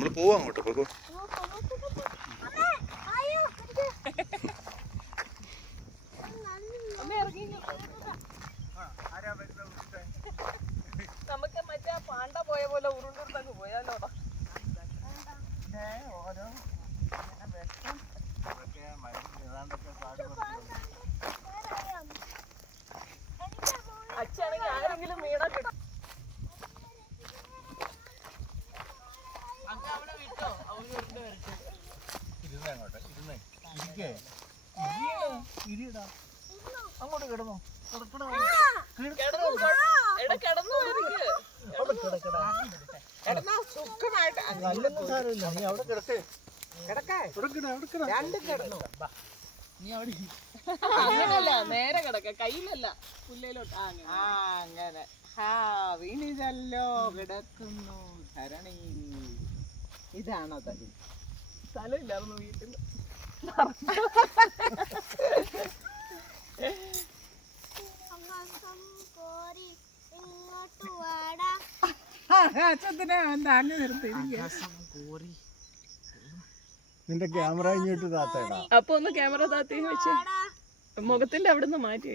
നമ്മൾ പോവാ അങ്ങോട്ട് പോകോ. നമുക്ക് മറ്റേ പാണ്ട പോയ പോലെ ഉരുണ്ടുരുത്തങ്ങ് പോയാലോ. അച്ഛനാണെങ്കിൽ ആരെങ്കിലും വീണ കിട്ടും. അവിടെ വിട്ടോ അവര് ഉരുണ്ട് വരച്ചു. അങ്ങോട്ട് കിടന്നോ? അങ്ങനല്ല, നേരെ കിടക്ക, കയ്യിലല്ല പുല്ലേലോട്ട്. അങ്ങനെ വീണിതല്ലോ കിടക്കുന്നു ധരണിയിൽ. ഇതാണത്. സ്ഥലമില്ലായിരുന്നു വീട്ടിൽ. നിന്റെ ക്യാമറ ഇങ്ങോട്ട് താത്തേടാ. അപ്പൊ ഒന്ന് ക്യാമറ താത്തി വെച്ച് മുഖത്തിന്റെ അവിടുന്ന് മാറ്റി.